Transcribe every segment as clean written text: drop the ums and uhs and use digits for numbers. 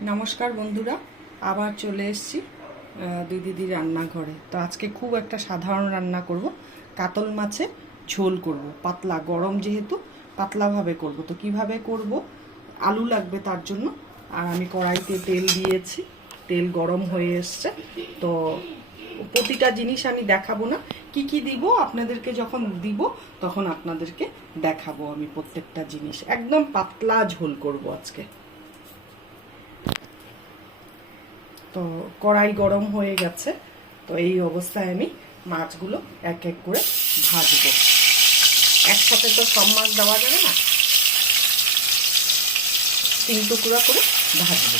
नमस्कार बंधुरा आबार चले एसेছি দুই দিদি রান্নাঘরে। তো আজকে খুব একটা সাধারণ রান্না করব, কাতল মাছের ঝোল করব। পাতলা, গরম যেহেতু পাতলা ভাবে করব। তো কিভাবে করব, আলু লাগবে তার জন্য। আর আমি কড়াইতে তেল দিয়েছি, তেল গরম হয়ে এসছে। তো প্রতিটা জিনিস আমি দেখাবো না, কি কি দিব আপনাদেরকে যখন দিব তখন আপনাদেরকে দেখাবো। আমি প্রত্যেকটা জিনিস একদম পাতলা ঝোল করব আজকে। তো কড়াই গরম হয়ে গেছে। তো এই অবস্থায় আমি মাছগুলো এক এক করে ভাজবো। একসাথে তো সব মাছ দেওয়া যাবে না, 3 টুকরা করে ভাজবো।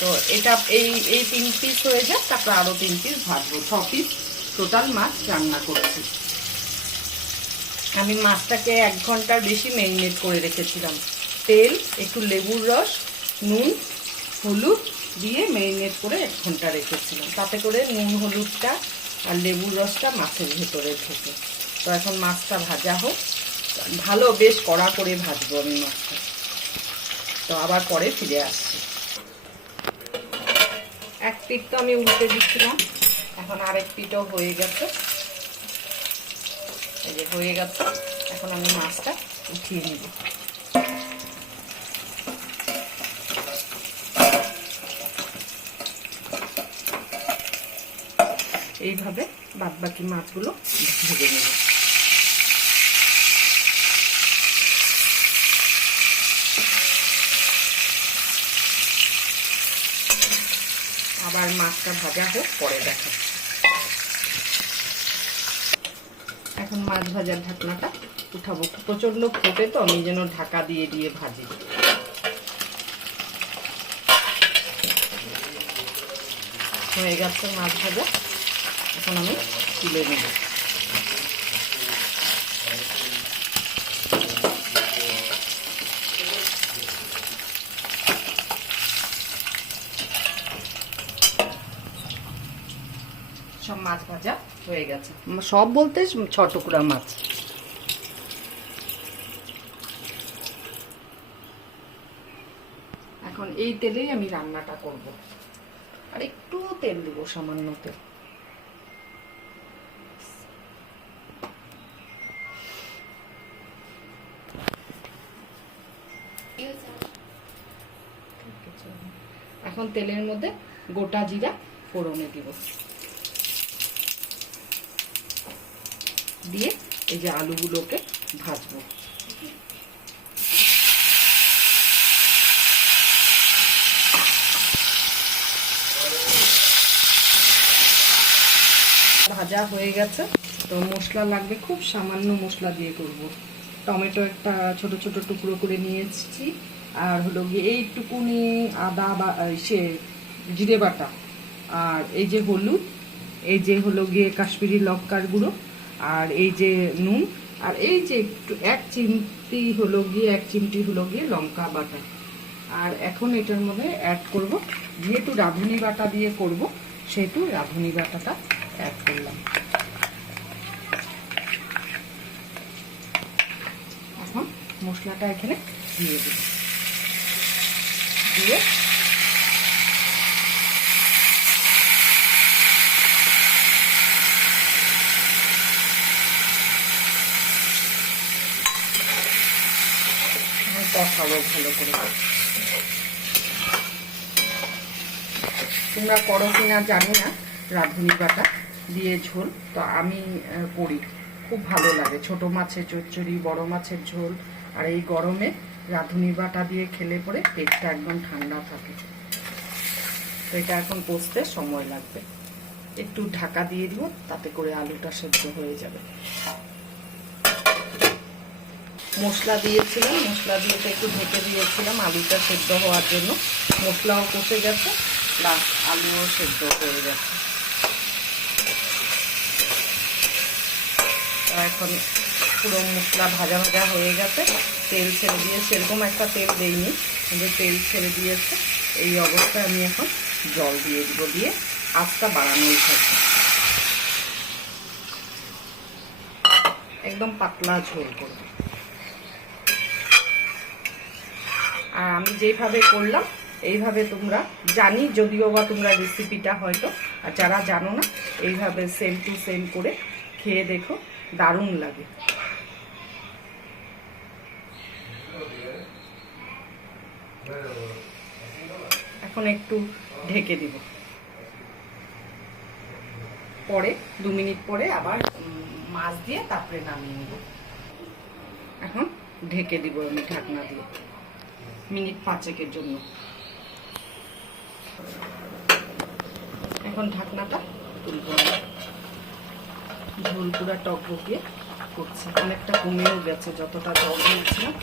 তো এটা এই 3 পিস হয়ে যায়, তারপর আরো 3 পিস ভাজবো। 6 পিস টোটাল মাছ রান্না করছি। আমি মাছটাকে 1 ঘন্টার বেশি ম্যারিনেট করে রেখেছিলাম। তেল, একটু লেবুর রস, নুন, হলুদ দিয়ে ম্যারিনেট করে 1 ঘন্টা রেখেছিলাম। তাতে করে নুন হলুদটা আর লেবুর রসটা মাছের ভেতরে ঢোকে। তো এখন মাছটা ভাজা হোক, ভালো বেশ কড়া করে ভাজবো আমি মাছটা। তো আবার পরে ফিরে আসছি। এক পিঠ তো আমি উল্টে দিচ্ছিলাম, এখন আরেক পিঠও হয়ে গেছে। এই যে হয়ে গেছে, এখন আমি মাছটা উঠিয়ে নিব। এইভাবে বাদবাকি মাছগুলো ভেজে নেব। আবার মাছটা ভাজা হোক, পরে দেখাচ্ছি। এখন মাছ ভাজার ঢাকনাটা উঠাবো। প্রচন্ড ফোটে তো, আমি যেন ঢাকা দিয়ে দিয়ে ভাজি। হয়ে গেছে মাছ ভাজা, এখন আমি তুলে নেব। সব মাছ ভাজা হয়ে গেছে, সব বলতে 6 টুকরা মাছ। এখন এই তেলেই আমি রান্নাটা করব। আর একটু তেল দিব, সামান্য তেল। এখন তেলের মধ্যে গোটা জিরা ফোড়নে দিব, দিয়ে এই যে আলুগুলোকে ভাজবো। ভাজা হয়ে গেছে। তো মশলা লাগবে, খুব সামান্য মশলা দিয়ে করব। টমেটো একটা ছোট ছোট টুকরো করে নিয়েছি, আর হলো গিয়ে এইটুকুনি আদা বা জিরে বাটা, আর এই যে হলুদ, এই যে হলো গিয়ে কাশ্মীরি লঙ্কার গুঁড়ো, আর এই যে নুন, আর এই যে একটু 1 চিমটি হলো গিয়ে লঙ্কা বাটা। আর এখন এটার মধ্যে অ্যাড করব, যেহেতু রাঁধুনি বাটা দিয়ে করব সেহেতু রাঁধুনি বাটাটা অ্যাড করলাম। এখন মশলাটা এখানে দিয়ে দিই, দিয়ে কষাবো ভালো করে। তোমরা করো কিনা জানি না রাঁধুনি বাটা দিয়ে ঝোল, তো আমি করি, খুব ভালো লাগে। ছোট মাছের চচ্চড়ি, বড় মাছের ঝোল, আর এই গরমে রাঁধুনি বাটা দিয়ে খেলে পরে পেটটা একদম ঠান্ডা থাকে। তো এটা এখন কষতে সময় লাগবে, একটু ঢাকা দিয়ে দিব, তাতে করে আলুটা সেদ্ধ হয়ে যাবে। মশলা দিয়েছিলাম, মশলা দিয়ে একটু ঢেকে দিয়েছিলাম আলুটা সেদ্ধ হওয়ার জন্য। মশলাও কষে গেছে, প্লাস আলুও সেদ্ধ হয়ে গেছে। এখন পুরো মশলা ভাজা ভাজা হয়ে গেছে, তেল ছেড়ে দিয়েছে। এরকম একটা তেল দেইনি, কিন্তু তেল ছেড়ে দিয়েছে। এই অবস্থায় আমি এখন জল দিয়ে দিব, দিয়ে আঁচটা বাড়ানোই থাকবে। একদম পাতলা ঝোল করব। আর আমি যেভাবে করলাম এইভাবে তোমরা, জানি যদিও বা তোমরা রেসিপিটা হয়তো, আর যারা জানো না এইভাবে সেম টু সেম করে খেয়ে দেখো, দারুণ লাগে। এখন একটু ঢেকে দিব, পরে 2 মিনিট পরে আবার মাছ দিয়ে তারপরে নামিয়ে নেব। এখন ঢেকে দিব আমি ঢাকনা দিয়ে মিনিট 5 জন্য। এখন ঢাকনাটা তুলব, ঝোল পুরা টক বকিয়ে করছে, অনেকটা কমেও গেছে, যতটা জল দিয়েছিলাম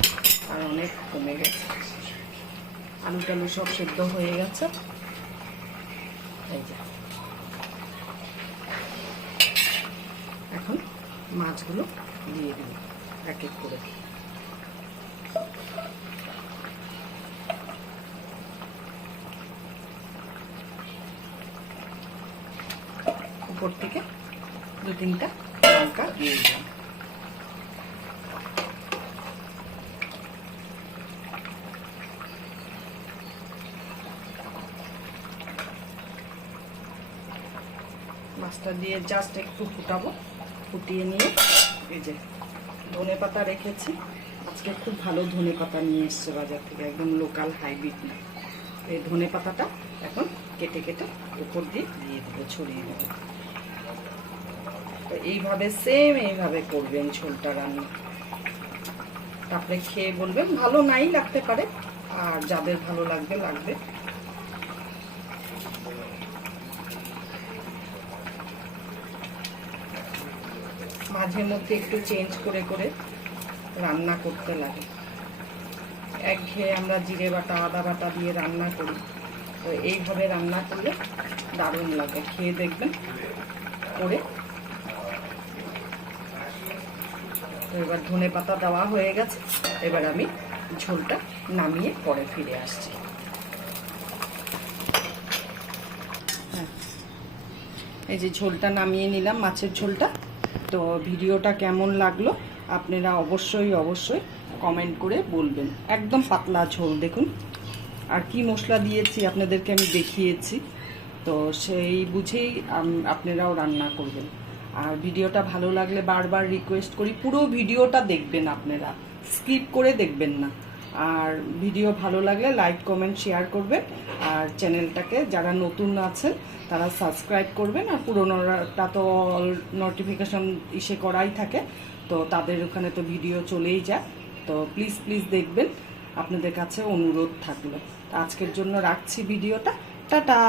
আর অনেক কমে গেছে। আলু টালু সব সেদ্ধ হয়ে গেছে। এই যে এখন মাছগুলো দিয়ে দিই এক এক করে। উপর থেকে 2-3টা লঙ্কা দিয়ে দিলাম। মাছটা দিয়ে জাস্ট একটু ফুটাবো, ফুটিয়ে নিয়ে এই যে ধনেপাতা রেখেছি, আজকে খুব ভালো ধনেপাতা নিয়ে এসছে বাজার থেকে, একদম লোকাল হাইব্রিড না। এই ধনেপাতাটা এখন কেটে কেটে উপর দিয়ে দেবো, ছড়িয়ে দেবো। তো এইভাবে সেম এইভাবে করবেন ঝোলটা রান্না, তারপরে খেয়ে বলবেন ভালো নাই লাগতে পারে, আর যাদের ভালো লাগবে লাগবে। মাঝে মধ্যে একটু চেঞ্জ করে করে রান্না করতে লাগে। একঘেয়ে আমরা জিরে বাটা আদা বাটা দিয়ে রান্না করি, তো এইভাবে রান্না করলে দারুণ লাগে, খেয়ে দেখবেন করে। তো এবার ধনেপাতা দেওয়া হয়ে গেছে, এবার আমি ঝোলটা নামিয়ে পরে ফিরে আসছি। এই যে ঝোলটা নামিয়ে নিলাম, মাছের ঝোলটা। তো ভিডিওটা কেমন লাগলো আপনারা অবশ্যই অবশ্যই কমেন্ট করে বলবেন। একদম পাতলা ঝোল, দেখুন আর কি মশলা দিয়েছি আপনাদেরকে আমি দেখিয়েছি, তো সেই বুঝেই আপনারাও রান্না করবেন। আর ভিডিওটা ভালো লাগলে বারবার রিকোয়েস্ট করি পুরো ভিডিওটা দেখবেন, আপনারা স্কিপ করে দেখবেন না। আর ভিডিও ভালো লাগলে লাইক কমেন্ট শেয়ার করবেন, আর চ্যানেলটাকে যারা নতুন আছেন তারা সাবস্ক্রাইব করবেন। আর পুরোনোটা তো নোটিফিকেশন ইসে করাই থাকে, তো তাদের ওখানে তো ভিডিও চলেই যায়। তো প্লিজ প্লিজ দেখবেন, আপনাদের কাছে অনুরোধ থাকলো। আজকের জন্য রাখছি ভিডিওটা, টাটা।